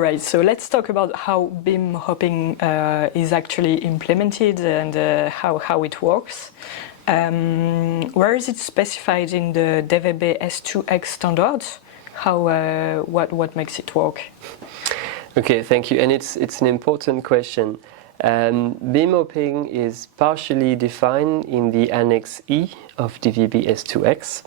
Alright, so let's talk about how beam hopping is actually implemented and how it works. Where is it specified in the DVB S2X standard? What makes it work? Okay, thank you. And it's an important question. Beam hopping is partially defined in the Annex E of DVB S2X.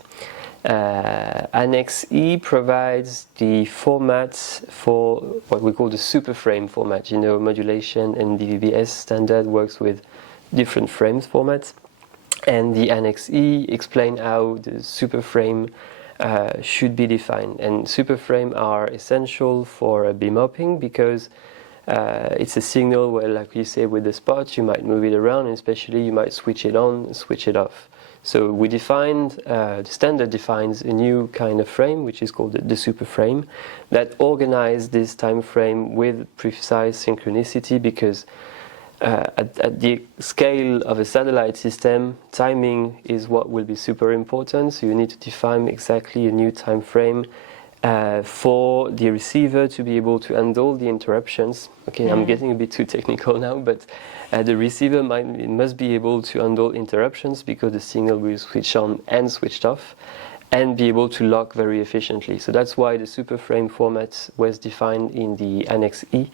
Annex E provides the formats for what we call the super frame format. You know, modulation and DVB-S standard works with different frames formats. And the Annex E explain how the super frame should be defined. And super frame are essential for beam hopping because it's a signal where, like you say, with the spot, you might move it around, and especially you might switch it on, switch it off. So we defined, the standard defines a new kind of frame, which is called the super frame, that organizes this time frame with precise synchronicity, because at the scale of a satellite system, timing is what will be super important. So you need to define exactly a new time frame for the receiver to be able to handle the interruptions. Okay, I'm getting a bit too technical now, but the receiver must be able to handle interruptions, because the signal will switch on and switched off, and be able to lock very efficiently. So that's why the super frame format was defined in the Annex E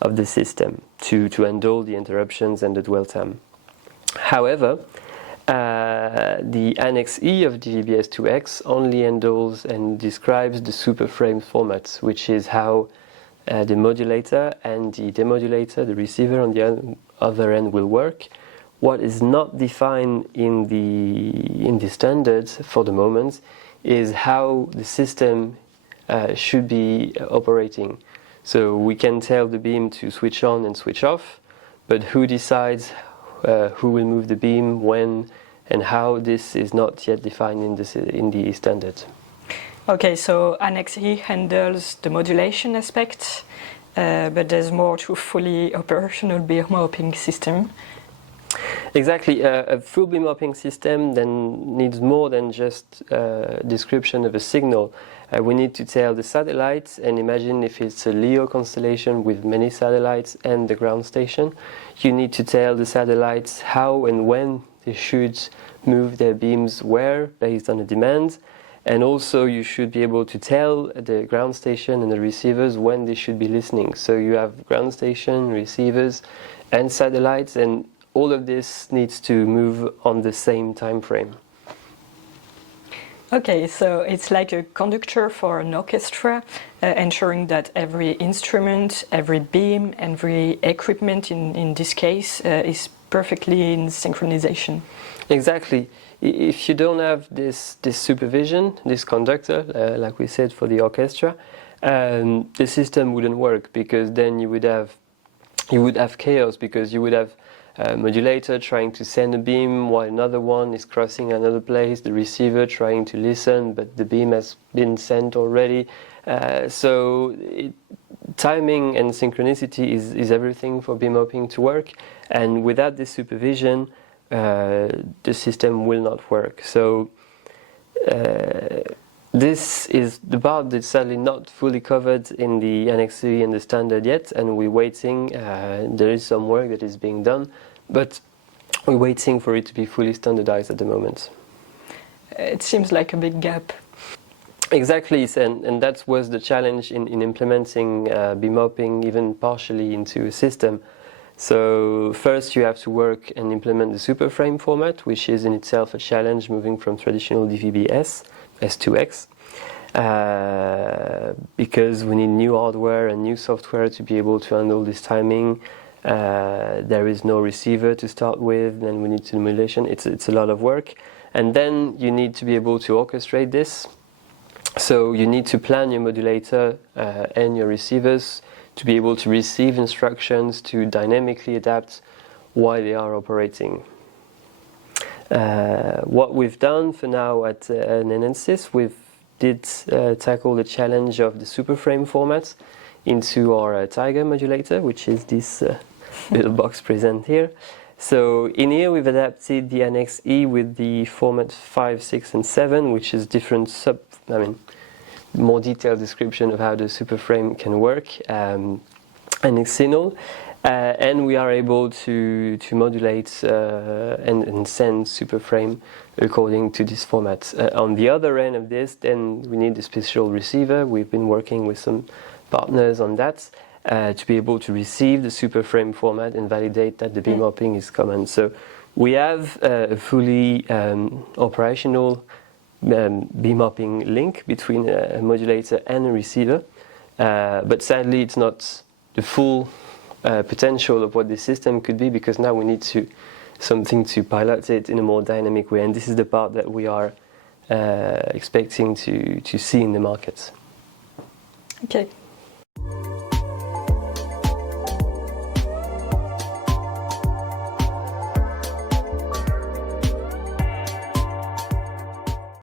of the system to handle the interruptions and the dwell time. However, the Annex E of DVB S2X only handles and describes the super frame format, which is how the modulator and the demodulator, the receiver on the other end, will work. What is not defined in the standards for the moment is how the system should be operating. So we can tell the beam to switch on and switch off, but who decides who will move the beam, when, and how, this is not yet defined in the standard. Okay, so Annex E handles the modulation aspect, but there's more to a fully operational beam hopping system. Exactly. A full beam hopping system then needs more than just description of a signal. We need to tell the satellites, and imagine if it's a LEO constellation with many satellites and the ground station, you need to tell the satellites how and when they should move their beams where, based on the demand. And also you should be able to tell the ground station and the receivers when they should be listening. So you have ground station, receivers, and satellites, and all of this needs to move on the same time frame. Okay, so it's like a conductor for an orchestra, ensuring that every instrument, every beam, every equipment in this case is perfectly in synchronization. Exactly. If you don't have this supervision, this conductor, like we said for the orchestra, the system wouldn't work, because then you would have chaos, because you would have a modulator trying to send a beam while another one is crossing another place, the receiver trying to listen, but the beam has been sent already. Timing and synchronicity is everything for beam hopping to work, and without this supervision, the system will not work. So this is the part that's sadly not fully covered in the Annex E and the standard yet, and we're waiting. There is some work that is being done, but we're waiting for it to be fully standardized at the moment. It seems like a big gap. Exactly, and that was the challenge in implementing beam hopping even partially into a system. So first you have to work and implement the super frame format, which is in itself a challenge, moving from traditional DVB S2X, because we need new hardware and new software to be able to handle this timing. There is no receiver to start with, then we need simulation. It's a lot of work, and then you need to be able to orchestrate this. So you need to plan your modulator and your receivers to be able to receive instructions to dynamically adapt while they are operating. What we've done for now at Nenensis, did tackle the challenge of the super frame formats into our Tiger modulator, which is this little box present here. So in here we've adapted the Annex E with the format 5, 6 and 7, which is different more detailed description of how the super frame can work and its signal. And we are able to modulate and send super frame according to this format. On the other end of this, then we need a special receiver. We've been working with some partners on that to be able to receive the super frame format and validate that the beam hopping is common. So we have a fully operational beam hopping link between a modulator and a receiver, but sadly it's not the full potential of what this system could be, because now we need something to pilot it in a more dynamic way, and this is the part that we are expecting to see in the market. Okay.